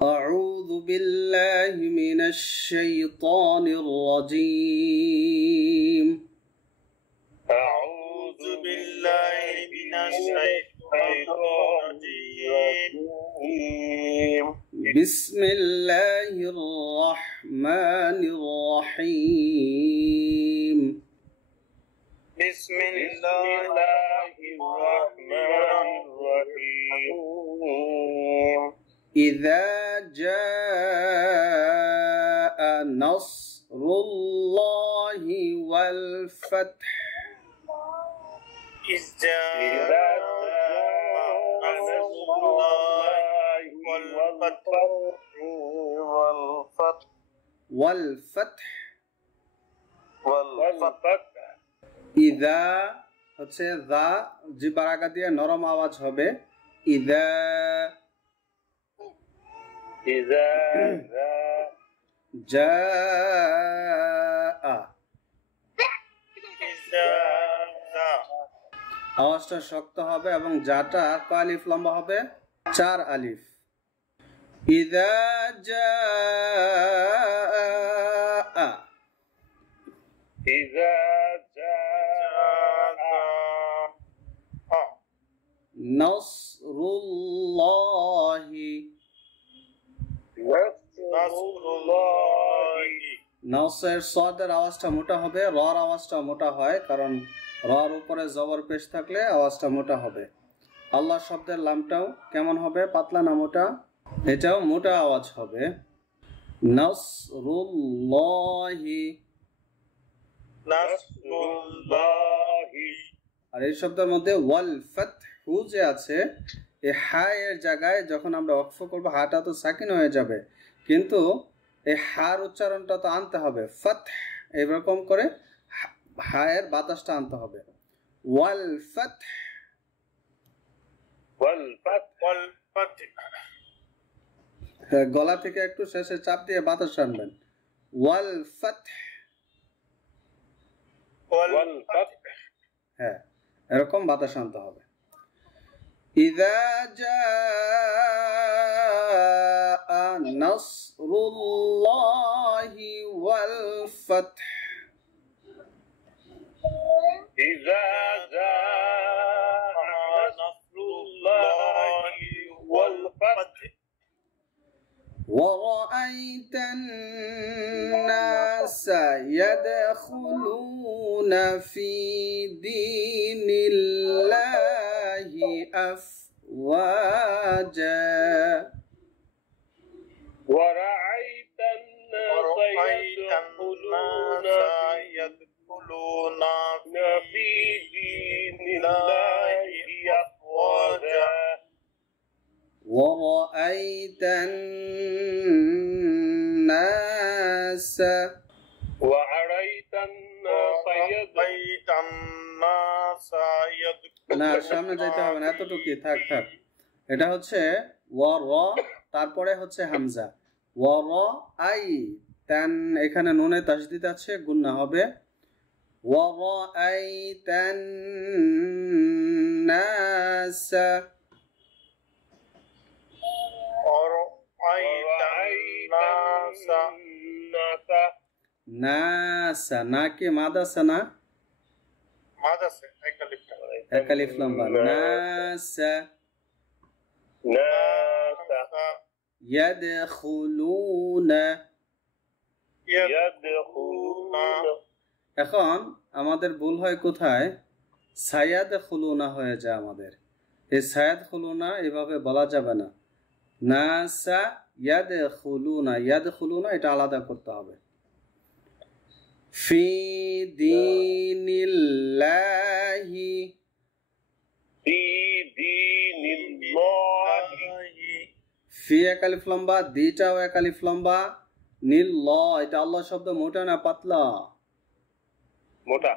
أعوذ بالله من الشيطان الرجيم أعوذ بالله من الشيطان الرجيم بسم الله الرحمن الرحيم بسم الله الرحمن الرحيم إذا جاء نصر الله والفتح إذ جاء نصر الله والفتح ইদা হচ্ছে দা জিহ্বার আগা দিয়ে নরম আওয়াজ হবে ইদা জাআ আওয়াজটা শক্ত হবে এবং জাটা কয় আলিফ লম্বা হবে 4 আলিফ ইদা জাআ নাসরুল্লাহি নাসের সদের আওয়াজটা মোটা হবে রর আওয়াজটা মোটা হয় কারণ রর উপরে জবর পেশ থাকলে আওয়াজটা মোটা হবে আল্লাহ শব্দের লামটাও কেমন হবে পাতলা না মোটা এটাও মোটা আওয়াজ হবে নাসরুল্লাহি আর এই শব্দের মধ্যে ওয়াল ফাতহু যে আছে এই হা এর জায়গায় যখন আমরা ওয়াকফ করব হাটা তো সাকিন হয়ে যাবে কিন্তু এই হার উচ্চারণটা তো আনতে হবে ফাতহ এরকম করে হা এর বাতাসটা আনতে হবে ওয়াল ফাতহ গলা থেকে একটু শেষে চাপ দিয়ে বাতাস আনবেন ওয়াল ফাতহ হ্যাঁ এরকম বাতাস আনতে হবে ইযা জাআ নাসরুল্লাহি ওয়াল ফাতহ إذا جاء نصر الله والفتح ورأيت الناس يدخلون في دين الله أفواجا ورأيت الناس يدخلون في دين الله أفواجا ورأيت الناس না সামনে যাইতে হবে না এতটুকুই থাক থাক এটা হচ্ছে ওয়া র তারপরে হচ্ছে হামজা ওয়া র আই তান এখানে নুনে তাসদিদ আছে গুন্না হবে ওয়া র আই তান নাস নাসা না কি মাদাসা না এক আলিফ লম্বা নাসা ইয়াদখুলুনা এখন আমাদের ভুল হয় কোথায় সায়াদখুলুনা হয়ে যায় আমাদের এই সায়াদখুলুনা এভাবে বলা যাবে না নাসা ইয়াদখুলুনা এটা আলাদা করতে হবে ফি দীনিল্লাহি ফি এক আলিফ লম্বা দিটাও এক আলিফ লম্বা নিল্লাহ এটা আল্লাহ শব্দ মোটা না পাতলা মোটা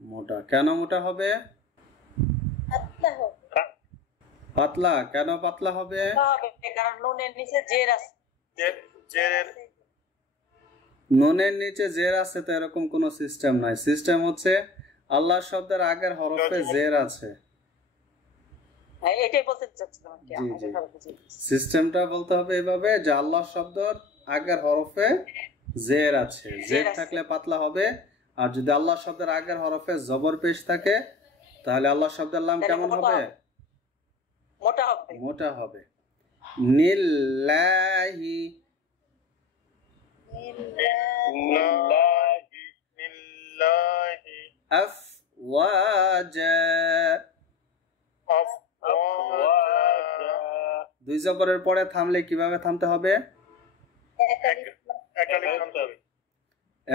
মোটা কেন মোটা হবে পাতলা কেন পাতলা হবে কারণ নুনের নিচে জের আছে নুনের নিচে জের আছে তো এরকম কোন সিস্টেম নাই সিস্টেম হচ্ছে আল্লাহ শব্দের আগের হরফে জের আছে হ্যাঁ, এটাই বলতে চাচ্ছিলাম আর কি। জি, জি। এভাবে বুঝিয়ে দিচ্ছি। সিস্টেমটা বলতে হবে এভাবে যে আল্লাহ শব্দর আগের হরফে জের আছে, জের জের আছে। থাকলে পাতলা হবে। আর যদি আল্লাহ শব্দের আগের হরফে জবর পেশ থাকে তাহলে আল্লাহ শব্দের লাম তাহলে কেমন মোটা হবে? হবে। মোটা হবে। মোটা হবে। নিল্লাহি লিল্লাহি লিল্লাহি আফওয়াজা। আফওয়াজা। দুই জবরের পরে থামলে কিভাবে থামতে হবে? একালিফ থামতে হবে।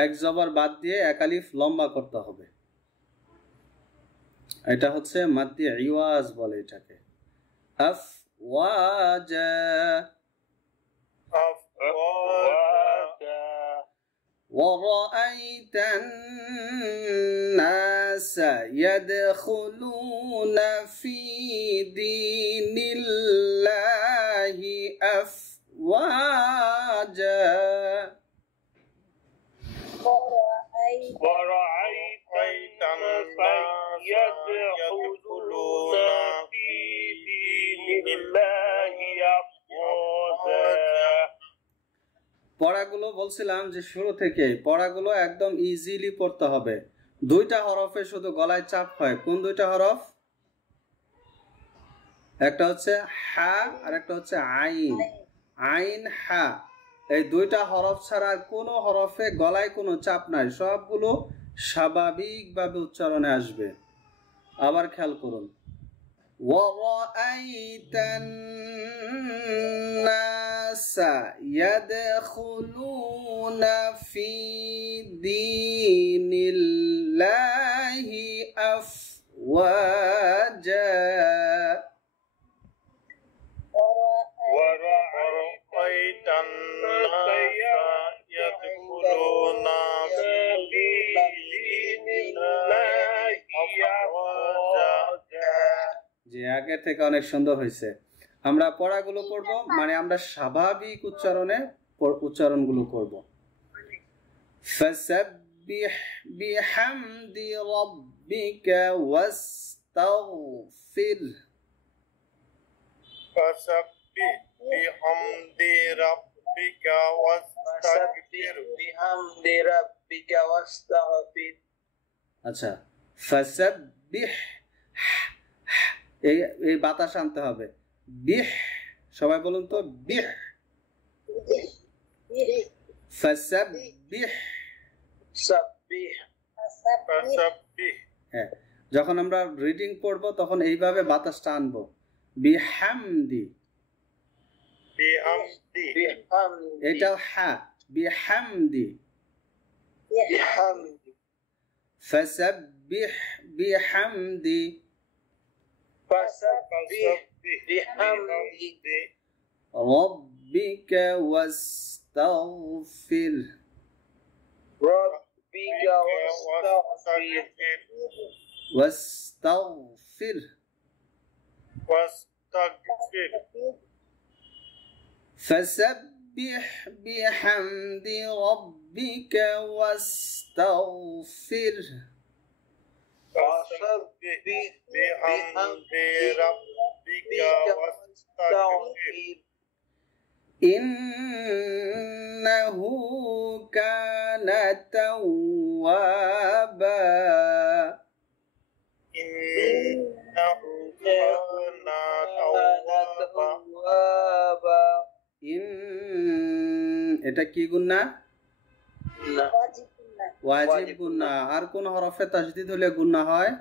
এক জবর বাদ দিয়ে এক আলিফ লম্বা করতে হবে। এটা হচ্ছে মাদ্দি ইওয়াজ বলে এটাকে। আফওয়াজা আফওয়াজা। ورأيت الناس يدخلون في دين الله أفواجا ورأيت الناس يدخلون في دين الله أفواجا। পড়াগুলো বলছিলাম যে শুরু থেকে পড়াগুলো একদম ইজিলি পড়তে হবে। দুইটা হরফে শুধু গলায় চাপ হয়। কোন দুইটা হরফ? একটা হচ্ছে হা আর একটা হচ্ছে আইন। আইন হা, এই দুইটা হরফ ছাড়া আর কোনো হরফে গলায় কোনো চাপ নাই, সবগুলো স্বাভাবিকভাবে উচ্চারণে আসবে। আবার খেয়াল করুন, وَرَأَيْتَ النَّاسَ يَدْخُلُونَ فِي دِينِ اللَّهِ أَفْوَاجًا ورأيت الناس يدخلون في دين الله أفواجا। যে আগের থেকে অনেক সুন্দর হয়েছে। আমরা পড়াগুলো পড়ব, মানে আমরা স্বাভাবিক উচ্চারণগুলো করব। فسبح بحمد ربك واستغفر فسبح بحمد ربك واستغفر بحمد ربك واستغفر আচ্ছা, ফাসাব্বিহ, এই বাতাস আনতে হবে। বিহ, সবাই বলুন তো, বিহ। ফাসাব্বিহ, سبح فسبح হ্যাঁ, যখন আমরা রিডিং পড়বো তখন এইভাবে বাতাসটা আনবো। বিহামদি, بحمد بحمد এটাও হা, বিহামদি। بحمد ফাসাব্বিহ বিহামদি فسبح بحمد রব্বিকা ওয়াস্তাগফির ربك واستغفر واستغفر واستغفر فسبح بحمد ربك واستغفر فسبح بحمد ربك واستغفر إنه كان توابا إنه كان توابا এটা কি গুন্না? ওয়াজিব গুন্না। আর কোন হরফে তাসদিদ হলে গুন্না হয়?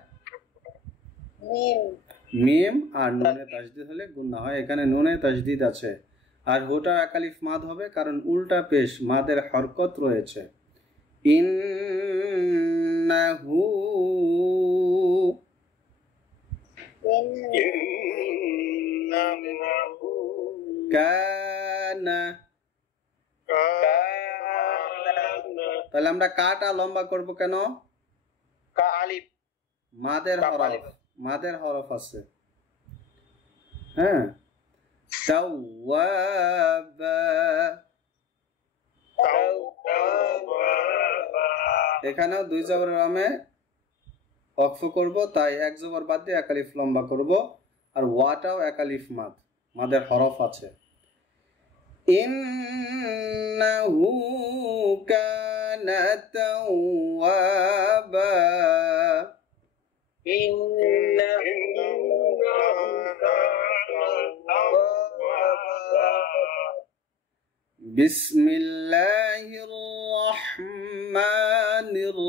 মিম আর নুনে তাসদিদ হলে গুন্না হয়। এখানে নুনে তাসদিদ আছে, আর হোটা একালিফ মাদ হবে কারণ উল্টা পেশ মাদের হরকত রয়েছে। ইন্নাহু কানা, তাহলে আমরা কাটা লম্বা করব কেন? كألف মাদের হরফ, মাদের হরফ আছে। হ্যাঁ, তাওয়াবা, এখানেও দুই জবরের আমে ওয়াকফ করব, তাই এক জবর বাদ দিয়ে এক আলিফ লম্বা করব। আর ওয়াটাও এক আলিফ মাদ, মাদের হরফ আছে। ইন্নাহু কানা তাওয়াবা, বিসমিল্লাহির রহমানির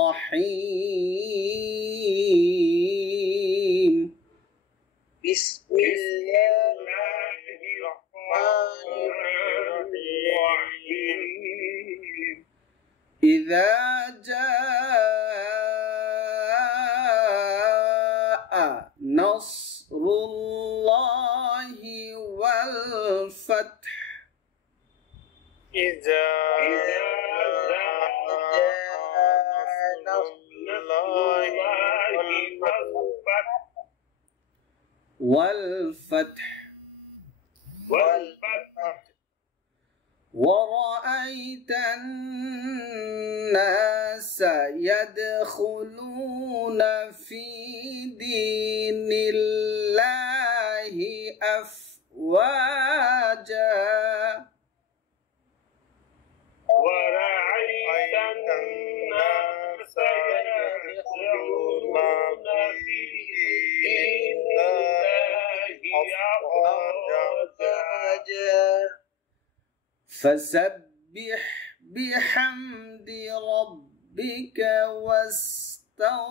রহিম, ইযা জাআ নাসরুল্লাহি ওয়াল ফাতহ, إذا والفتح ورأيت الناس يدخلون في دين الله أفواجا، ورأيت الناس يدخلون في دين الله أفواجا فسبح بحمد ربك واستغفره،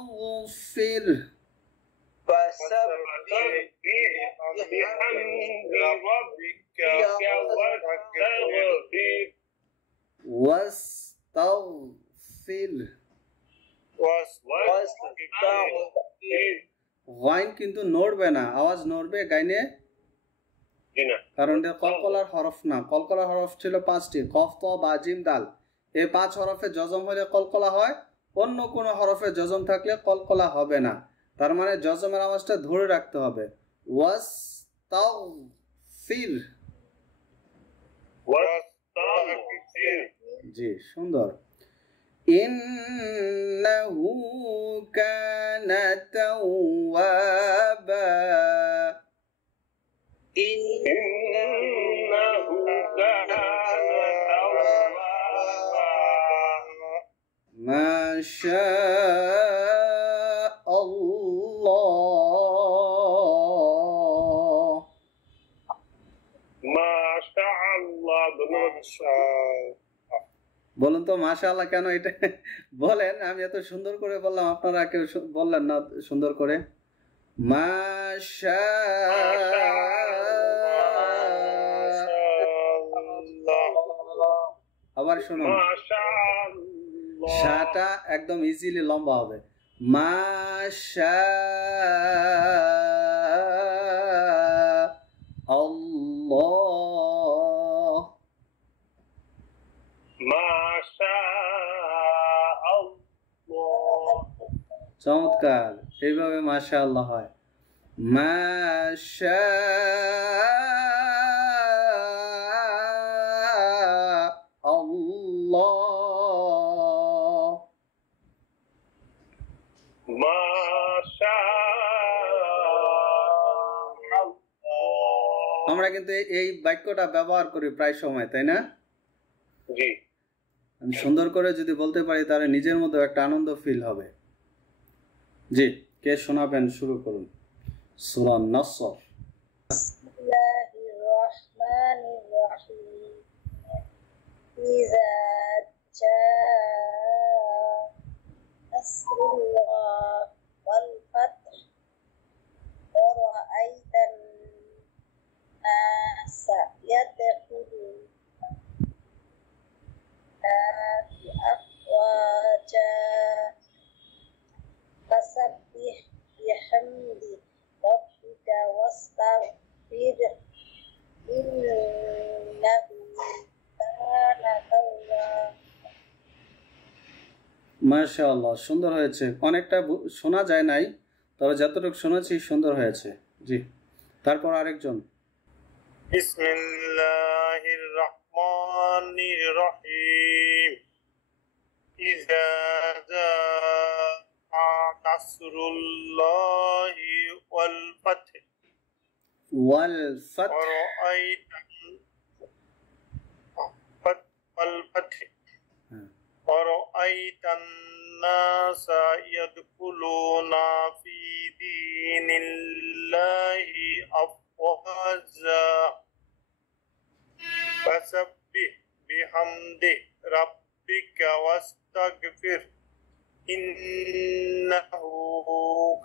واستغفره গাইন কিন্তু নড়বে না, আওয়াজ নড়বে গাইনে, কারণ এটা কলকলার হরফ না। কলকলার হরফ ছিল 5টি, কফ ত বা জিম দাল। এই 5 হরফে জজম হলে কলকলা হয়, অন্য কোন হরফে জজম থাকলে কলকলা হবে না। তার মানে জজমের আওয়াজটা ধরে রাখতে হবে। ওয়াস্তাগফির, জি সুন্দর। ইন্নাহু কানা তাওয়াবা, মাশাআল্লাহ, বলুন তো মাশাআল্লাহ কেন এটা বলেন? আমি এত সুন্দর করে বললাম, আপনারা কেউ বললেন না সুন্দর করে। আবার শুনুন, শাটা একদম ইজিলি লম্বা হবে। মাশাআল্লাহ, চমৎকার, এইভাবে মাশাআল্লাহ হয়। মাশাআল্লাহ, আমরা কিন্তু এই বাক্যটা ব্যবহার করি প্রায় সময়, তাই না? জি। সুন্দর করে যদি বলতে পারি তাহলে নিজের মধ্যে একটা আনন্দ ফিল হবে। জি, কে শোনাবেন? শুরু করুন। সূরা নাসর। বিসমিল্লাহির রহমানির রহিম, ইযা জাআ নাসরুল্লাহ ওয়াল ফাতহ ওয়া রাআইতান নাসা ইয়াদখুলুনা ফি আফওয়াজা fasabbih bihamdi rabbika wastaghfir innahu kana tawwaba। মাশাআল্লাহ, সুন্দর হয়েছে। অনেকটা শোনা যায় নাই, তবে যতটুকু শুনেছি সুন্দর হয়েছে। জি, তারপর আরেকজন। বিসমিল্লাহির রহমানির রহিম, ইযা জাআ নাসরুল্লাহি ওয়াল ফাতহ ওয়াল ফাত ورأيت الفتح হ্যাঁ। ورأيت الناس يدخلون في دين الله أفواجا فسبح بحمد ربك واستغفر إنه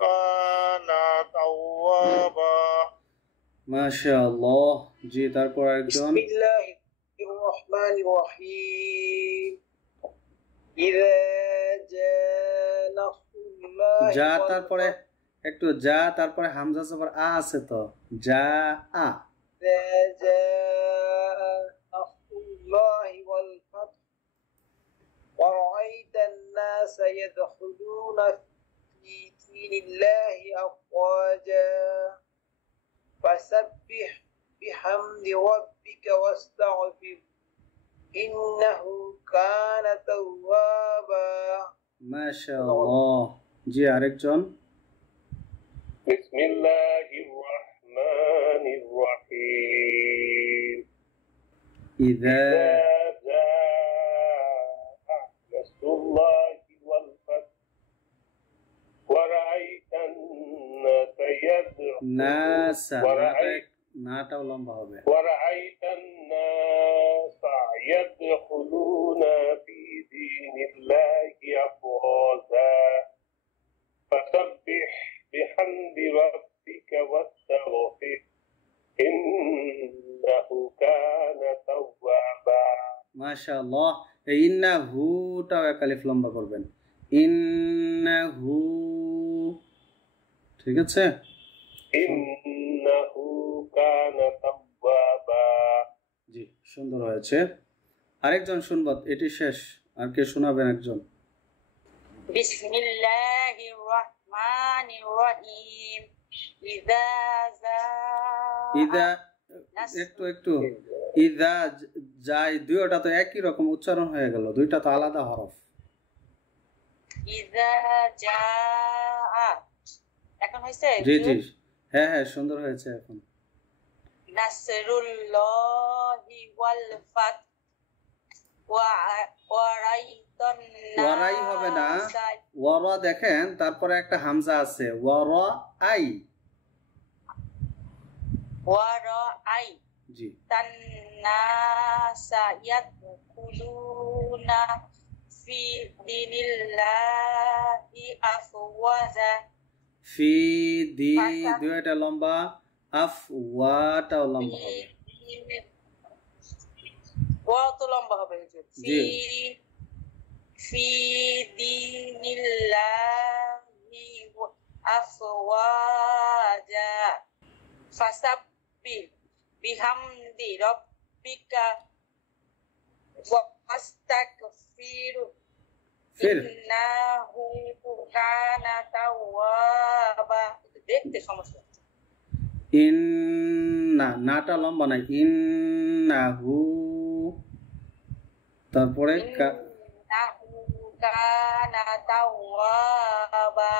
كان توابا মাশাআল্লাহ। জি, তারপর আরেকজন। بسم الله الرحمن الرحيم إذا جاء نصر الله যা তারপরে একটু যা তারপরে হামজা জবর আ আছে তো, যা আ। إذا جاء نصر الله والفتح ورأيت الناس يدخلون في دين الله أفواجا فسبح بحمد ربك واستغفر إنه كان توابا মাশাআল্লাহ। জি, আরেকজন। بسم الله الرحمن الرحيم ইযা جاء نصر الله والفتح ورأيت الناس নাসা, ورأيت নাটাও লম্বা হবে। ورأيت الناس يدخلون في دين الله أفواجا فسبح بحمد ربك واستغفر إنه كان توابا মাশাআল্লাহ। এই ইন্নাহুটাও এক আলিফ লম্বা করবেন, ইন্নাহু। ঠিক আছে। إنه كان توابا জি, সুন্দর হয়েছে। আরেকজন শুনবো, এটি শেষ। আর কে শোনাবেন একজন? বিসমিল্লাহির রহমানির রহিম ইযা ইদা, একটু ইদা যাই, দুইটা তো একই রকম উচ্চারণ হয়ে গেল, দুইটা তো আলাদা হরফ। ইযা জাআ এখন হইছে? জি জি, হ্যাঁ হ্যাঁ, সুন্দর হয়েছে এখন। নাসরুল্লাহি ওয়াল ফাত ওয়ারাইতান ওয়ারাই হবে না, ওয়ারা দেখেন তারপরে একটা হামজা আছে, ওয়ারা আই। ওয়ারাই জি, তান্নাসা ইয়াদখুলুনা ফি দীনিল্লাহি আফওয়াজা ফি দি, দুইটা লম্বা, আফ ওয়াটাও লম্বা হবে। ওয়াও তো লম্বা হবে হুজুর। জি। ফি দীনিল্লাহি আফওয়াজা ফাসাব্বিহ বিহামদি রাব্বিকা ওয়াস্তাগফিরু ফির ইন্নাহু কানা তাওয়াবা। দেখতে সমস্যা। ইন্না, নাটা লম্বা নাই, ইন্নাহু। তারপরে ইন্নাহু কানা তাওয়াবা।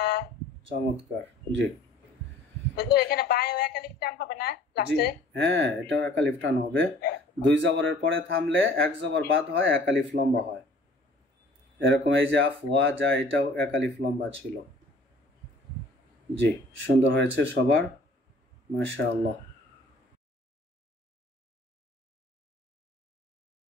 চমৎকার। জি কিন্তু এখানে বায়ও এক আলিফ টান হবে না জি, লাস্টে? হ্যাঁ, এটাও এক আলিফ টান হবে। দুই জবরের পরে থামলে এক জবর বাদ হয়, এক আলিফ লম্বা হয়। এরকম এই যে আফ ওয়া যা, এটাও এক আলিফ লম্বা ছিল। জি, সুন্দর হয়েছে সবার, মাশাআল্লাহ।